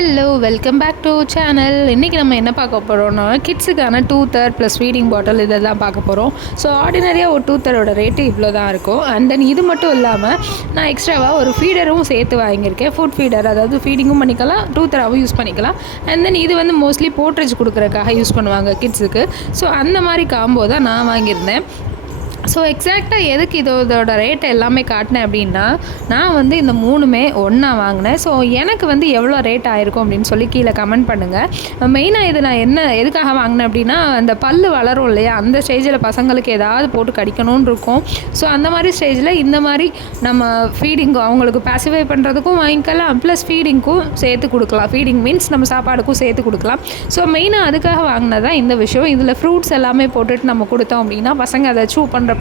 Hello welcome back to channel. இன்றைக்கி நம்ம என்ன பார்க்க போகிறோம்னா கிட்ஸுக்கான டூத்தர் ப்ளஸ் ஃபீடிங் பாட்டில் இதை தான் பார்க்க போகிறோம். ஸோ ஆர்டினரியாக ஒரு டூத்தரோட ரேட்டு இவ்வளோ தான் இருக்கும். அண்ட் தென் இது மட்டும் இல்லாமல் நான் எக்ஸ்ட்ராவாக ஒரு ஃபீடரும் சேர்த்து வாங்கியிருக்கேன். ஃபுட் ஃபீடர், அதாவது ஃபீடிங்கும் பண்ணிக்கலாம், டூத்தராகவும் யூஸ் பண்ணிக்கலாம். அண்ட் தென் இது வந்து மோஸ்ட்லி போட்ரேஜ் கொடுக்குறதுக்காக யூஸ் பண்ணுவாங்க கிட்ஸுக்கு. ஸோ அந்த மாதிரி காம்போ தான் நான் வாங்கியிருந்தேன். ஸோ எக்ஸாக்டாக எதுக்கு இதோட ரேட்டை எல்லாமே காட்டினேன் அப்படின்னா, நான் வந்து இந்த மூணுமே ஒன்றா வாங்கினேன். ஸோ எனக்கு வந்து எவ்வளோ ரேட் ஆகிருக்கும் அப்படின்னு சொல்லி கீழே கமெண்ட் பண்ணுங்கள். மெயினாக இது நான் எதுக்காக வாங்கினேன் அப்படின்னா, அந்த பல் வளரும் இல்லையா, அந்த ஸ்டேஜில் பசங்களுக்கு ஏதாவது போட்டு கடிக்கணும்னு இருக்கும். ஸோ அந்த மாதிரி ஸ்டேஜில் இந்த மாதிரி நம்ம ஃபீடிங் அவங்களுக்கு பேசிஃபை பண்ணுறதுக்கும் வாங்கிக்கலாம், ப்ளஸ் ஃபீடிங்க்கும் சேர்த்து கொடுக்கலாம். ஃபீடிங் மீன்ஸ் நம்ம சாப்பாடுக்கும் சேர்த்து கொடுக்கலாம். ஸோ மெயினாக அதுக்காக வாங்கினதான் இந்த விஷயம். இதில் ஃப்ரூட்ஸ் எல்லாமே போட்டுட்டு நம்ம கொடுத்தோம் அப்படின்னா பசங்க அதை சூ பண்ணுறப்ப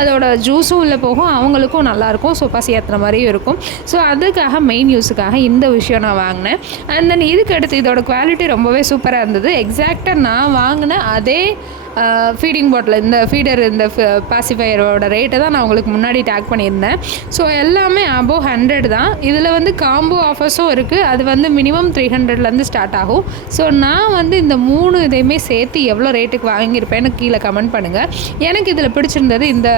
அதோட ஜூஸும் உள்ளே போகும், அவங்களுக்கும் நல்லாயிருக்கும். ஸோ பசி ஏற்றுற மாதிரியும் இருக்கும். ஸோ அதுக்காக மெயின் யூஸுக்காக இந்த விஷயம் நான் வாங்கினேன். அண்ட் தென் இதுக்கு அடுத்து இதோட குவாலிட்டி ரொம்பவே சூப்பராக இருந்தது. எக்ஸாக்டாக நான் வாங்கின அதே ஃபீடிங் பாட்டில், இந்த ஃபீடர், இந்த பாசிஃபையரோட ரேட்டை தான் நான் உங்களுக்கு முன்னாடி டேக் பண்ணியிருந்தேன். ஸோ எல்லாமே அபோவ் 100 தான். இதில் வந்து காம்போ ஆஃபர்ஸும் இருக்குது. அது வந்து மினிமம் 300லேருந்து ஸ்டார்ட் ஆகும். ஸோ நான் வந்து இந்த 3 இதையுமே சேர்த்து எவ்வளோ ரேட்டுக்கு வாங்கியிருப்பேன்னு கீழே கமெண்ட் பண்ணுங்கள். எனக்கு இதில் பிடிச்சிருந்தது இந்த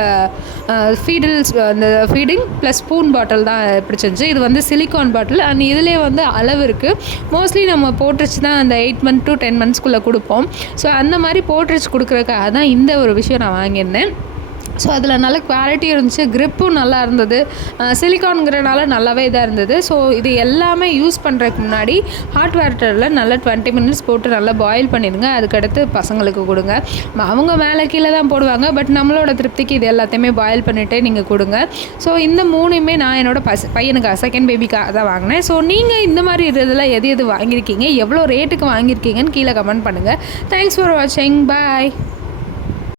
இந்த ஃபீடிங் ப்ளஸ் ஸ்பூன் பாட்டில் தான் பிடிச்சிருந்துச்சு. இது வந்து சிலிக்கான் பாட்டில். அண்ட் இதிலே வந்து அளவு இருக்குது. மோஸ்ட்லி நம்ம போட்ரிச்சு தான் அந்த 8 months to 10 monthsக்குள்ளே கொடுப்போம். ஸோ அந்த மாதிரி போட்ரிச்சு கொடுக்குறதுக்காக தான் இந்த ஒரு விஷயம் நான் வாங்கியிருந்தேன். ஸோ அதில் நல்ல குவாலிட்டி இருந்துச்சு, க்ரிப்பும் நல்லா இருந்தது, சிலிக்கான்ங்கிறனால நல்லாவே இதாக இருந்தது. ஸோ இது எல்லாமே யூஸ் பண்ணுறதுக்கு முன்னாடி ஹாட் வாட்டரில் நல்லா 20 minutes போட்டு நல்லா பாயில் பண்ணிடுங்க. அதுக்கடுத்து பசங்களுக்கு கொடுங்க. அவங்க மேலே கீழே தான் போடுவாங்க, பட் நம்மளோட திருப்திக்கு இது எல்லாத்தையுமே பாயில் பண்ணிவிட்டு நீங்கள் கொடுங்க. ஸோ இந்த 3மே நான் என்னோட பையனுக்காக, செகண்ட் பேபிக்காக தான் வாங்கினேன். ஸோ நீங்கள் இந்த மாதிரி இதெல்லாம் எது வாங்கியிருக்கீங்க, எவ்வளோ ரேட்டுக்கு வாங்கியிருக்கீங்கன்னு கீழே கமெண்ட் பண்ணுங்கள். தேங்க்ஸ் ஃபார் வாட்சிங். பாய்.